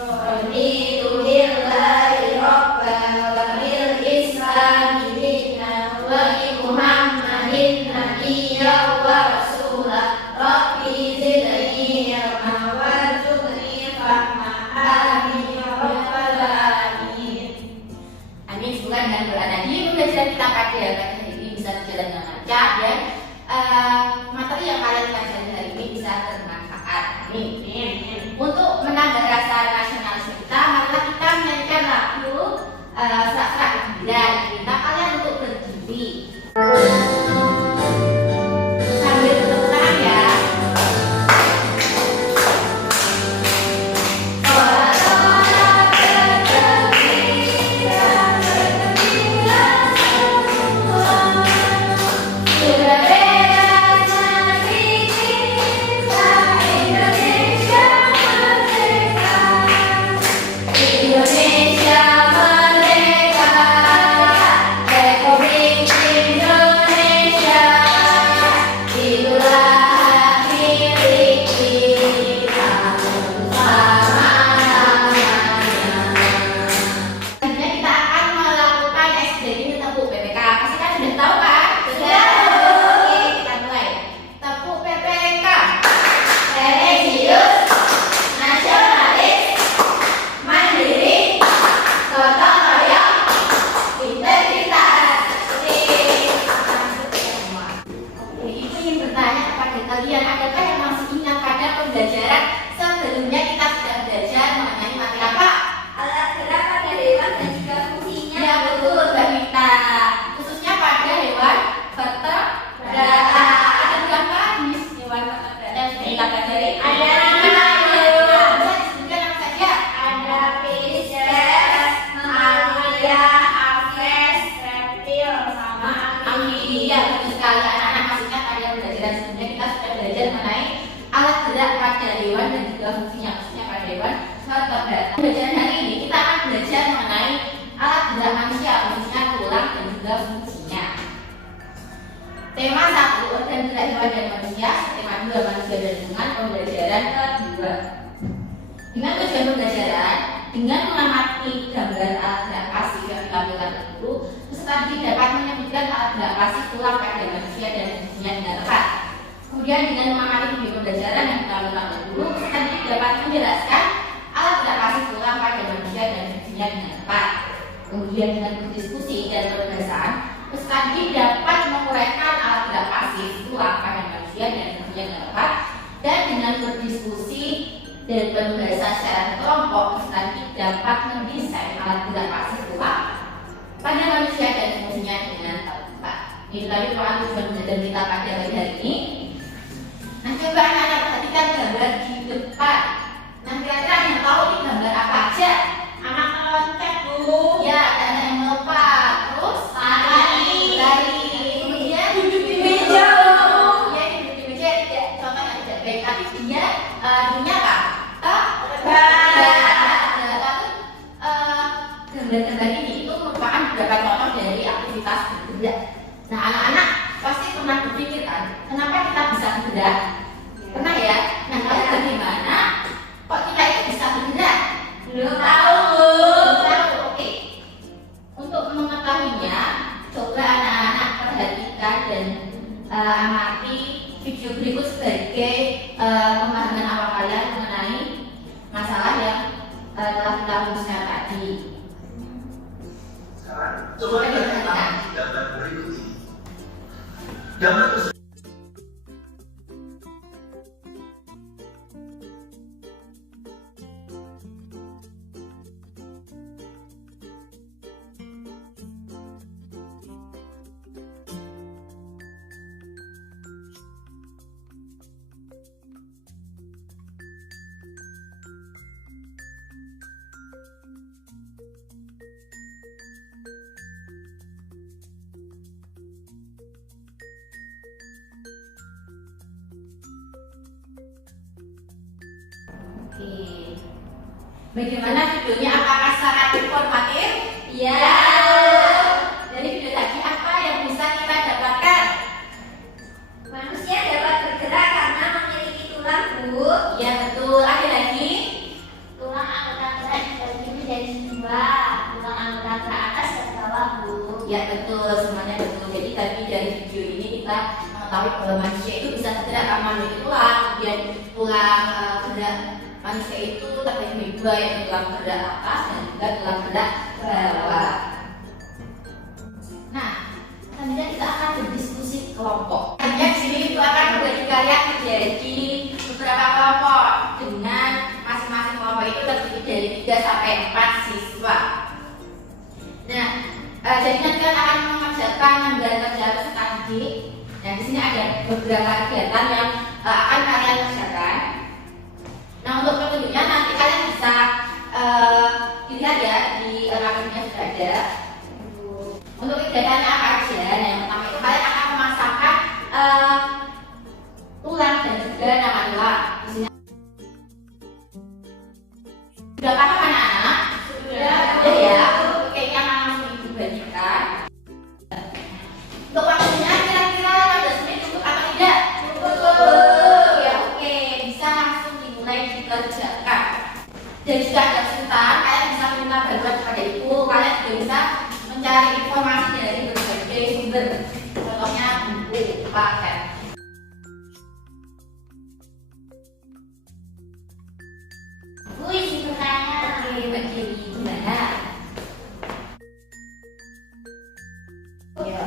Raditu billahi rabban wa bil islami dinan wa bi Muhammadin nabiyyan wa rasulah. Rabbi zidni ilman warzuqni fahma. Amin ya rabbal alamin. Amin. Semoga dengan doa tadi pembelajaran kita pada hari ini bisa berjalan dengan lancar dan materi yang kalian pelajari hari ini bisa bermanfaat. Amin. Untuk menambah rasa nasionalisme kita, marilah kita menyanyikan lagu Serak-serak Gembira. Kita kalian untuk berdiri sambil tepuk tangan ya. Kalian adakah yang masih ingat pada pembelajaran sebelumnya kita sudah belajar mengenai materi apa? Alat gerak pada hewan dan juga fungsinya. Ya betul Mbak Mita, khususnya pada hewan vertebrata. Ada berapa jenis hewan vertebrata yang sudah kita pelajari? Ada bisa disebutkan apa saja? ada Pisces, Mamalia, Aves, reptil, sama Amfibia. Betul sekali anak-anak, masih ingat pada pembelajaran sebelumnya kita sudah belajar mengenai alat gerak pada hewan dan juga fungsinya, khususnya pada hewan vertebrata. Pembelajaran hari ini kita akan belajar mengenai alat gerak manusia, khususnya tulang dan juga fungsinya. Tema 1, organ gerak hewan dan manusia. Tema 2, manusia dan lingkungan. Pembelajaran kedua. Dengan tujuan pembelajaran, dengan mengamati gambar alat gerak pasif yang ditampilkan itu, peserta didik dapat menyebutkan alat gerak pasif tulang pada manusia dan fungsinya dengan tepat. Kemudian dengan mengamati video pembelajaran yang ditampilkan dulu, peserta didik dapat menjelaskan alat gerak pasif tulang pada manusia dan fungsinya dengan tepat. Kemudian dengan berdiskusi dan pembahasan, peserta didik dapat menguraikan alat gerak pasif tulang pada manusia dan fungsinya dengan tepat. Dan dengan berdiskusi dan pembahasan secara kelompok, peserta didik dapat mendesain alat gerak pasif tulang pada manusia dan fungsinya dengan tepat. Ini tadi merupakan tujuan pembelajaran kita pada hari ini. Nah, coba anak-anak perhatikan gambar di depan. Nah, kira-kira yang tahu ini gambar apa aja? anak meloncat dulu. Ya, ada anak yang melompat, terus lari, kemudian Duduk di meja. Ya, duduk di meja tidak contoh yang tidak baik, tapi dia dunia apa? Lalu gambar-gambar ini itu merupakan beberapa contoh dari aktivitas bergerak. Nah, anak-anak pasti pernah berpikir kan, kenapa kita bisa bergerak? Pernah ya? Nah, lalu bagaimana kok kita itu bisa bergerak? Belum tahu. Belum tahu. Oke. Untuk mengetahuinya, coba anak-anak perhatikan dan amati video berikut sebagai pemahaman awal kalian mengenai masalah yang telah kita rumuskan tadi. Sekarang coba kita amati gambar berikut ini. Gambar tersebut Oke. Bagaimana videonya? Apakah sangat informatif? Ya. Dari video tadi apa yang bisa kita dapatkan? Manusia dapat bergerak karena memiliki tulang, Bu. Ya betul. Ada lagi? Tulang anggota Ya betul, semuanya betul. Jadi tadi dari video ini kita mengetahui bahwa manusia itu bisa bergerak karena memiliki tulang. Kemudian tulang gerak manusia itu terbagi dua, yaitu tulang gerak atas dan juga tulang gerak bawah. Nah, selanjutnya kita akan berdiskusi kelompok. Hanya di sini itu akan membagi kalian menjadi beberapa kelompok dengan masing-masing kelompok itu terdiri dari 3 sampai 4 siswa. Nah, jadi nanti kan akan mengerjakan gambar kerja peserta didik. Nah, di sini ada beberapa kegiatan yang akan kalian kerjakan. Nah, untuk petunjuknya nanti kalian bisa dilihat ya di rekamannya sudah ada. Untuk kegiatannya apa aja? Nah, yang pertama itu kalian akan memasangkan tulang dan juga nama tulang. Di sini sudah paham anak-anak? Sudah ya. Oke, yang langsung dibandingkan. Untuk waktunya kira-kira 15 menit cukup atau tidak? Cukup. Ya oke, bisa langsung dimulai dikerjakan. Dan jika ada kesulitan, kalian bisa minta bantuan kepada ibu. Kalian juga bisa mencari informasi dari berbagai sumber. Contohnya buku, paket. Wih, sebenarnya Oke, Mbak Dewi, gimana? Ya.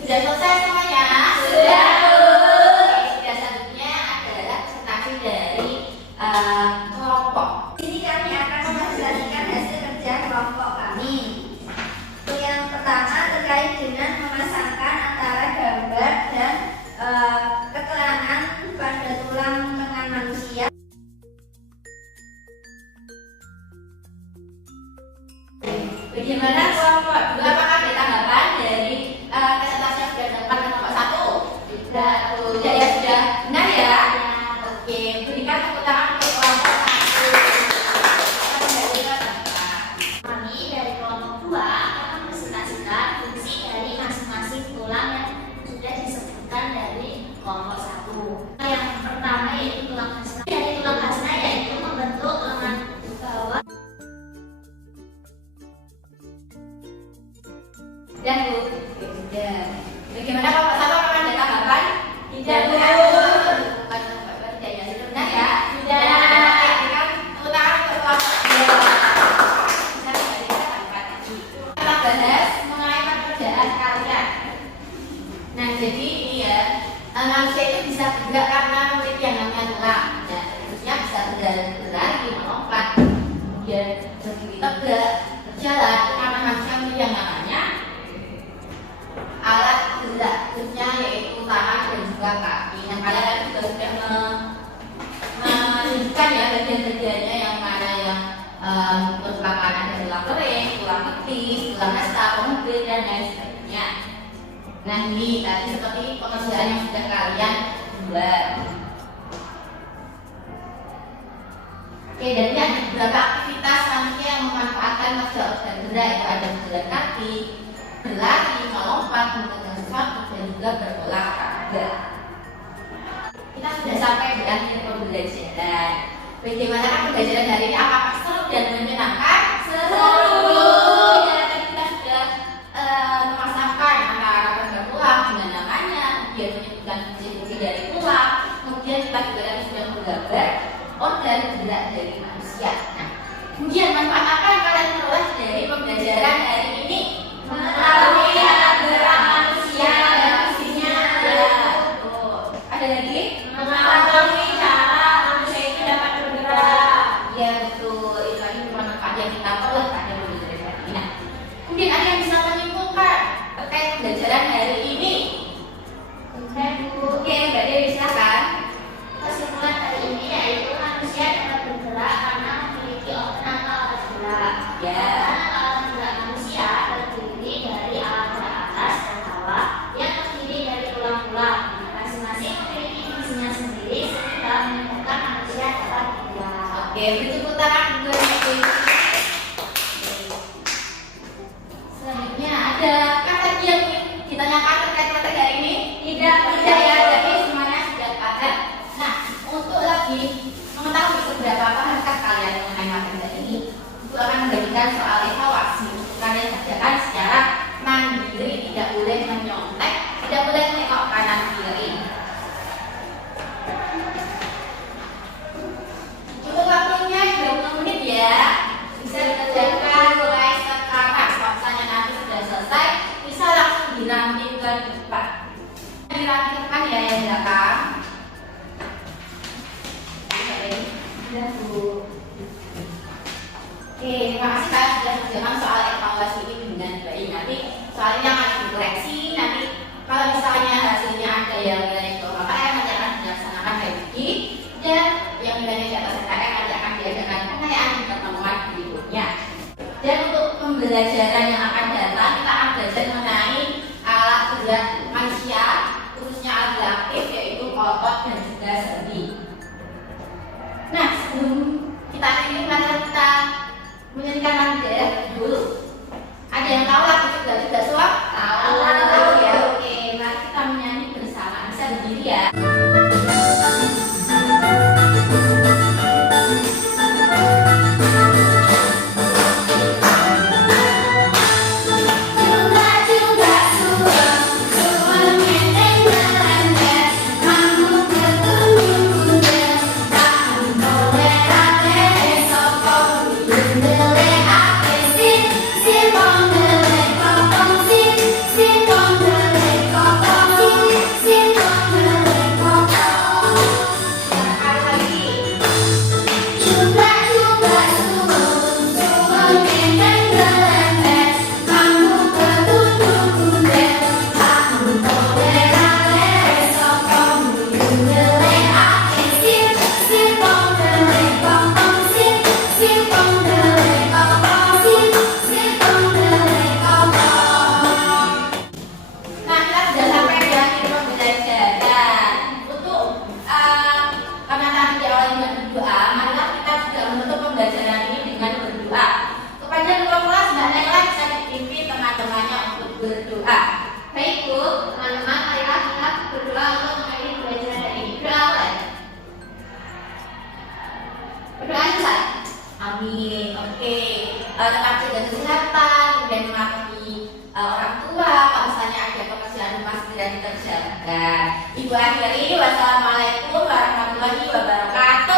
Sudah selesai semuanya? Sudah. Oke, selanjutnya adalah presentasi dari kelompok. Ini kami akan mempresentasikan hasil kerja kelompok kami. Untuk yang pertama terkait dengan memasangkan antara gambar dan keterangan pada tulang lengan manusia. Bagaimana kelompok 2? Apakah ada tanggapan dari presentasi yang sudah dilakukan kelompok 1? Tidak. Tidak ya, sudah benar ya? Oke, berikan tepuk tangan untuk kelompok 1. Kita kembali ke tempat. Kami dari kelompok 2 akan mempresentasikan fungsi dari masing-masing tulang yang sudah disebutkan dari kelompok 1. Yang pertama yaitu tulang khasna. Dari tulang khasna yaitu membentuk lengan bawah. Dan Bu, oke, sudah. Bagaimana kelompok 1? Apakah ada tanggapan? Tidak, Bu. Bukan kelompok 2 tidak ya, sudah benar ya? Sudah. Oke, berikan tepuk tangan untuk kelompok 2. Bisa kembali ke tempat lagi. Kita bahas mengenai pekerjaan kalian. Nah, jadi ini ya, manusia itu bisa bergerak karena memiliki yang namanya tulang. Nah, khususnya bisa berlari, melompat, kemudian berdiri tegak, berjalan, karena manusia memiliki yang namanya alat gerak, khususnya yaitu tangan dan juga kaki. Nah, kalian juga sudah menunjukkan ya bagian-bagiannya yang mana yang merupakan ada tulang kering, tulang betis, tulang rasa, pemukul, dan lain sebagainya. Nah, ini tadi seperti pekerjaan yang sudah kalian buat. Oke, dan ini ada beberapa aktivitas manusia yang memanfaatkan kerja organ gerak, yaitu ada berjalan kaki, berlari, melompat, mengejar sesuatu, dan juga berolahraga. Kita sudah sampai di akhir pembelajaran. Bagaimana pembelajaran hari ini? Apakah seru dan menyenangkan? Seru. Ya, tadi kita sudah memasangkan antara gambar tulang dengan namanya, kemudian menyebutkan fungsi-fungsi dari tulang, kemudian kita juga tadi sudah menggambar organ gerak dari manusia. Nah, kemudian manfaat apa yang kalian peroleh dari pembelajaran hari ini? Mengetahui gerak manusia dan fungsinya. Ada lagi? Mengetahui cara manusia itu dapat bergerak. Ya betul, itu tadi merupakan manfaat yang kita peroleh pada pembelajaran hari ini. Nah, kemudian ada yang bisa menyimpulkan terkait pembelajaran hari ini? Oke, Bu. Oke, Mbak Dewi silakan. Kesimpulan hari ini yaitu manusia dapat bergerak karena memiliki organ atau alat gerak. Ya. Karena alat gerak manusia terdiri dari alat gerak atas dan bawah yang terdiri dari tulang-tulang. Masing-masing memiliki fungsinya sendiri sehingga menyebabkan manusia dapat bergerak. Oke, beri tepuk tangan untuk Mbak Dewi. Selanjutnya ada kan tadi yang ditanyakan terkait materi hari ini? Tidak, Tidak ya, jadi semuanya sudah paham. Nah, untuk lagi mengetahui seberapa pahamkah kalian mengenai materi hari ini, itu akan memberikan soal evaluasi untuk kalian kerjakan secara mandiri boleh menyontek, tidak boleh tengok kanan kiri. Cukup waktunya 20 menit ya. Bisa dikerjakan mulai sekarang. Kalau misalnya nanti sudah selesai, bisa langsung diramping ke depan. Dirampingkan ya yang belakang. Sudah Bu. Oke, terima kasih kalian sudah mengerjakan soal evaluasi ini dengan baik. Nanti soalnya akan dikoreksi. Nanti kalau misalnya hasilnya ada yang nilainya di bawah KKM, nanti akan dilaksanakan revisi, dan yang nilainya di atas KKM nanti akan diadakan pengayaan di pertemuan berikutnya. Dan untuk pembelajaran yang akan datang, kita akan belajar mengenai alat gerak manusia, khususnya alat gerak aktif, yaitu otot dan juga sendi. Nah, sebelum kita akhiri, mari kita menyanyikan lagu daerah dulu. Ada yang tahu lagu juga soal? Tahu ya. Oke, mari kita menyanyi bersama. Bisa berdiri ya. Berdoa. Baik Bu, teman-teman, marilah kita berdoa untuk mengakhiri pelajaran hari ini. Berdoa apa? Berdoa juga. Amin. Oke. Tetap jaga kesehatan, kemudian mematuhi orang tua. Kalau misalnya ada pekerjaan rumah segera dikerjakan. Ibu akhiri, wassalamualaikum warahmatullahi wabarakatuh.